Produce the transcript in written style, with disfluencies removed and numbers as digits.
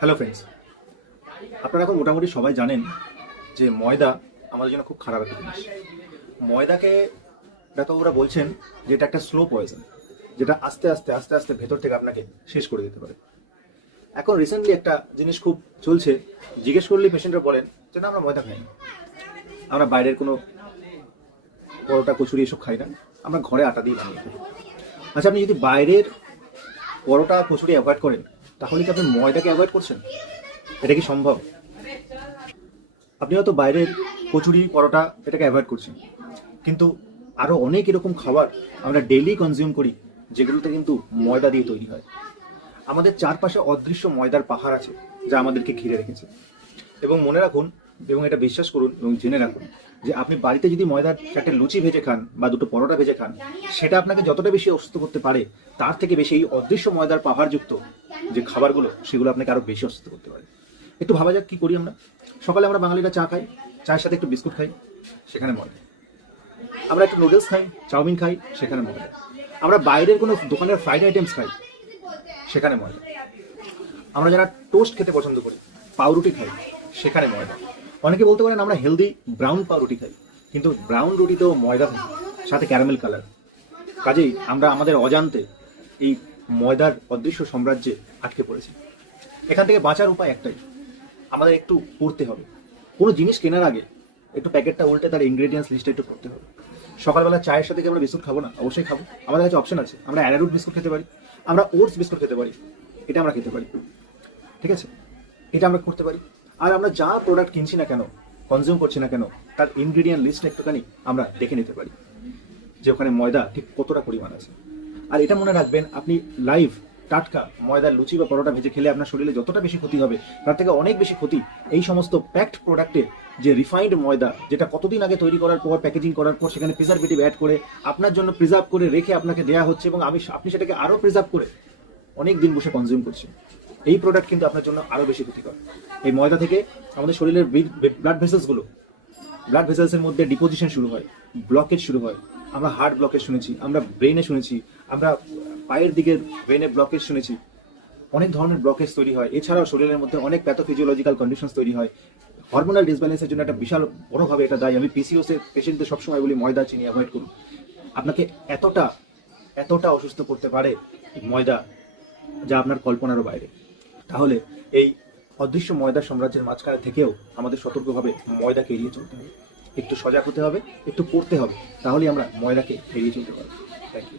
Hello friends, আপনারা এখন মোটামুটি সবাই জানেন যে ময়দা আমাদের জন্য খুব খারাপ একটা জিনিস। ময়দাকে ডাক্তারবাবুরা বলছেন যে এটা একটা স্লো পয়জন, যেটা আস্তে আস্তে আস্তে আস্তে ভেতর থেকে আপনাকে শেষ করে দিতে পারে। এখন রিসেন্টলি একটা জিনিস খুব চলছে, জিজ্ঞেস করলেই পেশেন্টরা বলেন যে না, আমরা ময়দা খাই না, আমরা বাইরের কোনো পরোটা কচুরি এসব খাই না, আমরা ঘরে আটা দিয়ে বানিয়ে খাই। আচ্ছা, আপনি যদি বাইরের পরোটা কচুরি অ্যাভয়েড করেন, তাহলে কি আপনি ময়দাকে অ্যাভয়েড করছেন? এটা কি সম্ভব? আপনি হয়তো বাইরের কচুরি পরোটা এটাকে অ্যাভয়েড করছেন, কিন্তু আরও অনেক এরকম খাবার আমরা ডেইলি কনজিউম করি যেগুলোতে কিন্তু ময়দা দিয়ে তৈরি হয়। আমাদের চারপাশে অদৃশ্য ময়দার পাহাড় আছে যা আমাদেরকে ঘিরে রেখেছে। এবং মনে রাখুন এবং এটা বিশ্বাস করুন এবং জেনে রাখুন যে আপনি বাড়িতে যদি ময়দার চারটে লুচি ভেজে খান বা দুটো পরোটা ভেজে খান, সেটা আপনাকে যতটা বেশি অসুস্থ করতে পারে, তার থেকে বেশি এই অদৃশ্য ময়দার পাহাড়যুক্ত যে খাবারগুলো, সেগুলো আপনাকে আরও বেশি অসুস্থ করতে পারে। একটু ভাবা যাক কি করি আমরা। সকালে আমরা বাঙালিরা চা খাই, চায়ের সাথে একটু বিস্কুট খাই, সেখানে ময়দা। আমরা একটু নুডলস খাই, চাউমিন খাই, সেখানে ময়দা। আমরা বাইরের কোনো দোকানের ফ্রাইড আইটেমস খাই, সেখানে ময়দা। আমরা যারা টোস্ট খেতে পছন্দ করি, পাউরুটি খাই, সেখানে ময়দা। অনেকে বলতে পারেন আমরা হেলদি ব্রাউন পাউরুটি খাই, কিন্তু ব্রাউন রুটিতেও ময়দা থাকে, সাথে ক্যারামেল কালার। কাজেই আমরা আমাদের অজান্তে এই ময়দার অদৃশ্য সাম্রাজ্যে আটকে পড়েছি। এখান থেকে বাঁচার উপায় একটাই, আমাদের একটু পড়তে হবে। কোনো জিনিস কেনার আগে একটু প্যাকেটটা উল্টে তার ইনগ্রেডিয়েন্টস লিস্টটা একটু পড়তে হবে। সকালবেলা চায়ের সাথে কি আমরা বিস্কুট খাবো না? অবশ্যই খাবো। আমাদের কাছে অপশন আছে, আমরা অ্যারারুট বিস্কুট খেতে পারি, আমরা ওটস বিস্কুট খেতে পারি, এটা আমরা খেতে পারি। ঠিক আছে, এটা আমরা করতে পারি। আর আমরা যা প্রোডাক্ট কিনছি না কেন, কনজিউম করছি না কেন, তার ইনগ্রেডিয়েন্ট লিস্টটা একটুখানি আমরা দেখে নিতে পারি যে ওখানে ময়দা ঠিক কতটা পরিমাণ আছে। আর এটা মনে রাখবেন, আপনি লাইভ টাটকা ময়দার লুচি বা পরোটা ভেজে খেলে আপনার শরীরে যতটা বেশি ক্ষতি হবে, তার থেকে অনেক বেশি ক্ষতি এই সমস্ত প্যাকড প্রোডাক্টে যে রিফাইন্ড ময়দা, যেটা কতদিন আগে তৈরি করার পর, প্যাকেজিং করার পর সেখানে প্রিজারভেটিভ অ্যাড করে আপনার জন্য প্রিজার্ভ করে রেখে আপনাকে দেওয়া হচ্ছে, এবং আপনি সেটাকে আরও প্রিজার্ভ করে অনেক দিন বসে কনজিউম করছেন। এই প্রোডাক্ট কিন্তু আপনার জন্য আরও বেশি ক্ষতিকর। এই ময়দা থেকে আমাদের শরীরের ব্লাড ভেসেলসের মধ্যে ডিপোজিশন শুরু হয়, ব্লকেজ শুরু হয়। আমরা হার্ট ব্লকেজ শুনেছি, আমরা ব্রেনে শুনেছি, আমরা পায়ের দিকের ব্রেনে ব্লকেজ শুনেছি। অনেক ধরনের ব্লকেজ তৈরি হয়। এছাড়াও শরীরের মধ্যে অনেক প্যাথোফিজিওলজিক্যাল কন্ডিশনস তৈরি হয়। হরমোনাল ডিসব্যালেন্সের জন্য একটা বিশাল বড়ভাবে এটা দায়ী। আমি পিসিওএস এর পেশেন্টদের সবসময় বলি ময়দা চিনি অ্যাভয়েড করুন। আপনাকে এতটা অসুস্থ করতে পারে ময়দা, যা আপনার কল্পনারও বাইরে। তাহলে এই অদৃশ্য ময়দার সাম্রাজ্যের মাঝখানে থেকেও আমাদের সতর্কভাবে ময়দাকে এড়িয়ে চলতে হবে, একটু সজাগ হতে হবে, একটু পড়তে হবে, তাহলেই আমরা ময়দাকে এড়িয়ে চলতে পারবো। Thank you.